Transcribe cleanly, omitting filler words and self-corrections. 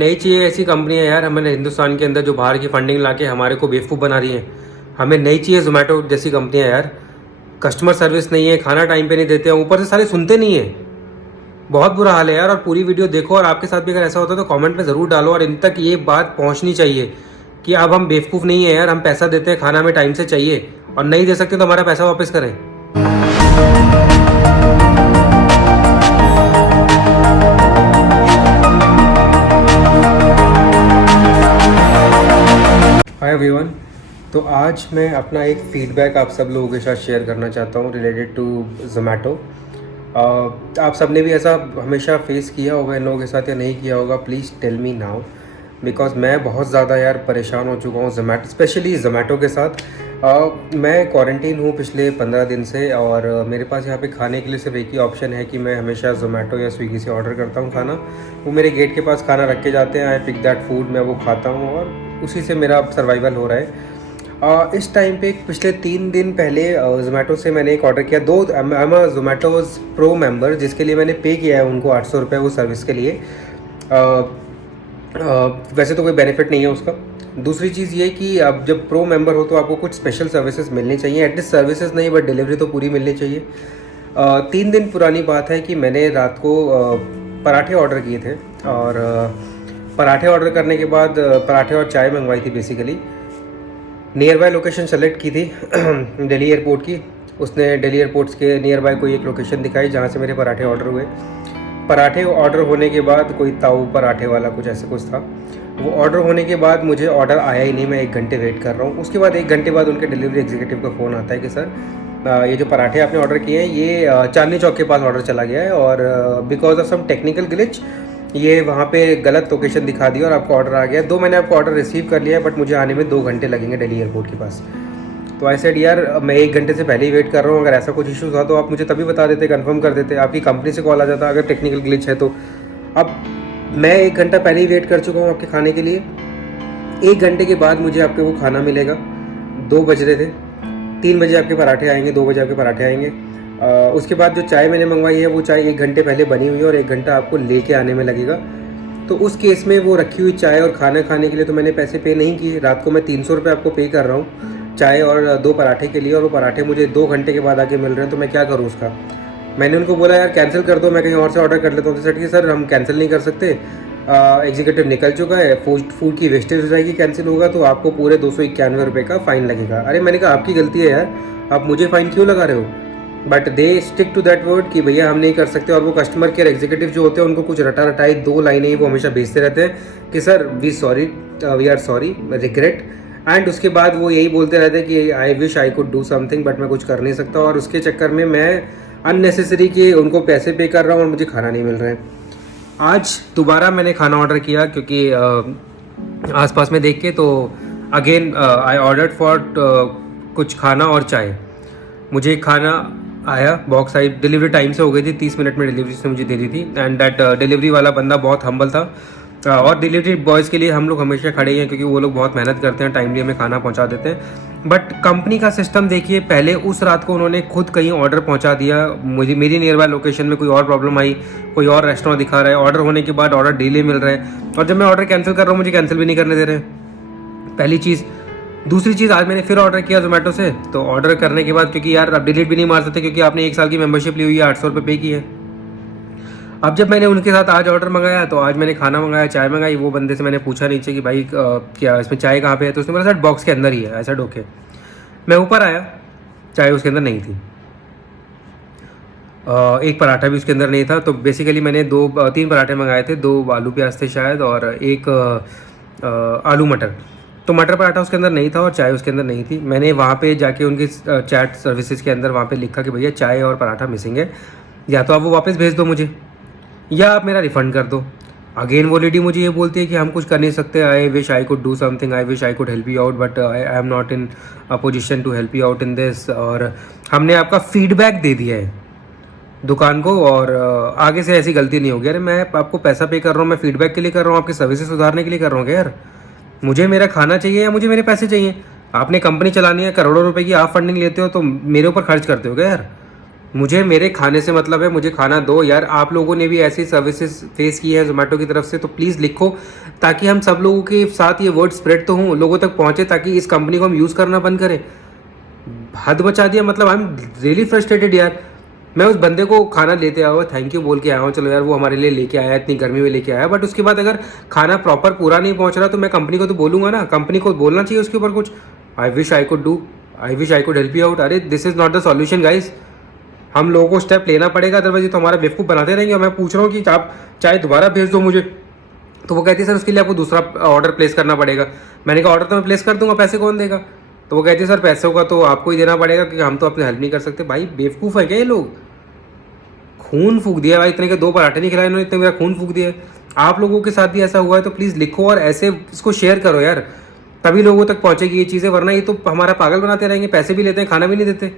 नहीं चाहिए ऐसी कंपनियां यार हमारे हिंदुस्तान के अंदर जो बाहर की फंडिंग लाके हमारे को बेवकूफ़ बना रही हैं। हमें नहीं चाहिए जोमेटो जैसी कंपनियां यार। कस्टमर सर्विस नहीं है, खाना टाइम पे नहीं देते हैं, ऊपर से सारे सुनते नहीं है। बहुत बुरा हाल है यार। और पूरी वीडियो देखो, और आपके साथ भी अगर ऐसा होता है तो कमेंट में ज़रूर डालो, और इन तक ये बात पहुंचनी चाहिए कि अब हम बेवकूफ़ नहीं है यार। हम पैसा देते हैं, खाना हमें टाइम से चाहिए, और नहीं दे सकते तो हमारा पैसा वापस करें। Hi everyone. तो आज मैं अपना एक फ़ीडबैक आप सब लोगों के साथ शेयर करना चाहता हूँ रिलेटेड टू ज़ोमैटो। आप सब ने भी ऐसा हमेशा फेस किया होगा इन लोगों के साथ या नहीं किया होगा, please tell me now, because मैं बहुत ज़्यादा यार परेशान हो चुका हूँ ज़ोमैटो, स्पेशली ज़ोमैटो के साथ। मैं क्वारंटीन हूँ पिछले 15 दिन से, और मेरे पास यहाँ पे खाने के लिए सिर्फ एक ही ऑप्शन है कि मैं हमेशा ज़ोमैटो या स्विगी से ऑर्डर करता हूँ खाना। वो मेरे गेट के पास खाना रख के जाते हैं, आई पिक दैट फूड, मैं वो खाता हूँ और उसी से मेरा सर्वाइवल हो रहा है। इस टाइम पे पिछले 3 दिन पहले ज़ोमैटो से मैंने एक ऑर्डर किया। आई एम ज़ोमैटोज़ प्रो मेंबर, जिसके लिए मैंने पे किया है उनको 800 रुपये वो सर्विस के लिए। वैसे तो कोई बेनिफिट नहीं है उसका। दूसरी चीज़ ये कि अब जब प्रो मेंबर हो तो आपको कुछ स्पेशल सर्विसेज मिलनी चाहिए, एटलीस्ट सर्विसेज नहीं बट डिलीवरी तो पूरी मिलनी चाहिए। 3 दिन पुरानी बात है कि मैंने रात को पराठे ऑर्डर किए थे, और पराठे ऑर्डर करने के बाद पराठे और चाय मंगवाई थी basically. Near by location select की थी दिल्ली एयरपोर्ट की। उसने दिल्ली एयरपोर्ट्स के नियर बाय कोई एक लोकेशन दिखाई जहाँ से मेरे पराठे ऑर्डर हुए। पराठे ऑर्डर होने के बाद कोई ताऊ पराठे वाला कुछ ऐसे कुछ था, वो ऑर्डर होने के बाद मुझे ऑर्डर आया ही नहीं। मैं 1 घंटे वेट कर रहा हूँ। उसके बाद 1 घंटे बाद उनके डिलीवरी एग्जीक्यूटिव का फ़ोन आता है कि सर ये जो पराठे आपने ऑर्डर किए हैं ये चांदनी चौक के पास ऑर्डर चला गया है, और because of some technical glitch ये वहाँ पे गलत लोकेशन दिखा दी और आपका ऑर्डर आ गया। मैंने आपका ऑर्डर रिसीव कर लिया है, बट मुझे आने में 2 घंटे लगेंगे दिल्ली एयरपोर्ट के पास। तो आई सेड यार मैं 1 घंटे से पहले ही वेट कर रहा हूँ, अगर ऐसा कुछ इशू था तो आप मुझे तभी बता देते, कंफर्म कर देते, आपकी कंपनी से कॉल आ जाता अगर टेक्निकल ग्लिच है तो। अब मैं 1 घंटा पहले ही वेट कर चुका हूँ आपके खाने के लिए। 1 घंटे के बाद मुझे आपके वो खाना मिलेगा। 2 बज रहे थे, 3 बजे आपके पराठे आएंगे, 2 बजे आपके पराठे आएंगे। उसके बाद जो चाय मैंने मंगवाई है वो चाय 1 घंटे पहले बनी हुई है, और 1 घंटा आपको लेके आने में लगेगा। तो उस केस में वो रखी हुई चाय और खाना खाने के लिए तो मैंने पैसे पे नहीं किए। रात को मैं 300 रुपये आपको पे कर रहा हूँ चाय और 2 पराठे के लिए, और वो पराठे मुझे 2 घंटे के बाद आके मिल रहे हैं। तो मैं क्या करूँ उसका? मैंने उनको बोला यार कैंसिल कर दो, मैं कहीं और से ऑर्डर कर लेता हूँ। तो सेट कि सर हम कैंसिल नहीं कर सकते, एग्जीक्यूटिव निकल चुका है, फूड की वेस्टेज हो जाएगी, कैंसिल होगा तो आपको पूरे 291 रुपये का फ़ाइन लगेगा। अरे मैंने कहा आपकी गलती है यार, आप मुझे फ़ाइन क्यों लगा रहे हो? But they stick to that word कि भैया हम नहीं कर सकते। और वो कस्टमर केयर एग्जीक्यूटिव जो होते हैं उनको कुछ रटा रटाई 2 लाइनें ही वो हमेशा भेजते रहते हैं कि sir we are sorry, regret. And उसके बाद वो यही बोलते रहते हैं कि I wish I could do something, but मैं कुछ कर नहीं सकता। और उसके चक्कर में मैं अननेसेसरी कि उनको पैसे पे कर रहा हूँ और मुझे खाना नहीं मिल रहा है। आज दोबारा मैंने खाना ऑर्डर किया क्योंकि आसपास में देख के, तो अगेन आई ऑर्डर्ड फॉर कुछ खाना और चाय। मुझे खाना आया, बॉक्स आई, डिलीवरी टाइम से हो गई थी, 30 मिनट में डिलीवरी से मुझे दे दी थी। एंड दैट डिलीवरी वाला बंदा बहुत हम्बल था। और डिलीवरी बॉयज़ के लिए हम लोग हमेशा खड़े हैं क्योंकि वो लोग बहुत मेहनत करते हैं, टाइमली हमें खाना पहुंचा देते हैं। बट कंपनी का सिस्टम देखिए, पहले उस रात को उन्होंने खुद कहीं ऑर्डर पहुंचा दिया। मुझे मेरी नियर बाय लोकेशन में कोई और प्रॉब्लम आई, कोई और रेस्टोरेंट दिखा रहा है, ऑर्डर होने के बाद ऑर्डर डिले मिल रहा है, और जब मैं ऑर्डर कैंसिल कर रहा हूँ मुझे कैंसिल भी नहीं करने दे रहे हैं, पहली चीज़। दूसरी चीज़, आज मैंने फिर ऑर्डर किया जोमेटो से। तो ऑर्डर करने के बाद, क्योंकि यार अब डिलीट भी नहीं मार सकते क्योंकि आपने 1 साल की मेंबरशिप ली हुई है, 800 रुपये पे की है। अब जब मैंने उनके साथ आज ऑर्डर मंगाया तो आज मैंने खाना मंगाया, चाय मंगाई। वो बंदे से मैंने पूछा नीचे कि भाई क्या इसमें चाय कहाँ पे है? तो उसने बोला सर बॉक्स के अंदर ही है। ऐसा ओके। मैं ऊपर आया, चाय उसके अंदर नहीं थी, एक पराठा भी उसके अंदर नहीं था। तो बेसिकली मैंने 3 पराठे मंगाए थे, 2 आलू प्याज थे शायद, और एक आलू मटर। तो मटर पराठा उसके अंदर नहीं था और चाय उसके अंदर नहीं थी। मैंने वहाँ पे जाके उनकी चैट सर्विसेज के अंदर वहाँ पे लिखा कि भैया चाय और पराठा मिसिंग है, या तो आप वो वापस भेज दो मुझे, या आप मेरा रिफ़ंड कर दो। अगेन वो लेडी मुझे ये बोलती है कि हम कुछ कर नहीं सकते, I wish I could do something, I wish I could help you out, but I am not in a position to help you out in this. और हमने आपका फीडबैक दे दिया है दुकान को, और आगे से ऐसी गलती नहीं होगी। अरे मैं आपको पैसा पे कर रहा हूँ, मैं फीडबैक के लिए कर रहा हूँ, आपकी सर्विसेज सुधारने के लिए कर रहा हूँ क्या यार? मुझे मेरा खाना चाहिए या मुझे मेरे पैसे चाहिए? आपने कंपनी चलानी है, करोड़ों रुपए की आप फंडिंग लेते हो तो मेरे ऊपर खर्च करते हो क्या यार? मुझे मेरे खाने से मतलब है, मुझे खाना दो यार। आप लोगों ने भी ऐसी सर्विसेज फेस की है जोमेटो की तरफ से, तो प्लीज़ लिखो ताकि हम सब लोगों के साथ ये वर्ड स्प्रेड तो हों, लोगों तक पहुँचे, ताकि इस कंपनी को हम यूज़ करना बंद करें। हद मचा दिया, मतलब आई एम रियली फ्रस्ट्रेटेड यार। मैं उस बंदे को खाना लेते आया हुआ थैंक यू बोल के आया हूँ, चलो यार वो हमारे लिए लेके आया, इतनी गर्मी में लेके आया, बट उसके बाद अगर खाना प्रॉपर पूरा नहीं पहुँच रहा तो मैं कंपनी को तो बोलूँगा ना, कंपनी को बोलना चाहिए उसके ऊपर कुछ। I wish I could do, I wish I could help you out. अरे this is not the solution guys, हम लोगों को स्टेप लेना पड़ेगा, अदरवाइज तो हमारा बेवकूफ़ बनाते रहेंगे। और मैं पूछ रहा हूँ कि आप चाहे दोबारा भेज दो मुझे, तो वो कहती है सर उसके लिए आपको दूसरा ऑर्डर प्लेस करना पड़ेगा। मैंने कहा ऑर्डर तो मैं प्लेस कर दूंगा, पैसे कौन देगा? तो वो कहती है सर पैसों का तो आपको ही देना पड़ेगा क्योंकि हम तो अपने हेल्प नहीं कर सकते। भाई बेवकूफ़ है क्या ये लोग? खून फूक दिया भाई, इतने के 2 पराठे नहीं खिलाए इन्होंने, इतने मेरा खून फूक दिया है। आप लोगों के साथ भी ऐसा हुआ है तो प्लीज़ लिखो और ऐसे इसको शेयर करो यार, तभी लोगों तक पहुँचेगी ये चीज़ें, वरना ये तो हमारा पागल बनाते रहेंगे, पैसे भी लेते हैं, खाना भी नहीं देते।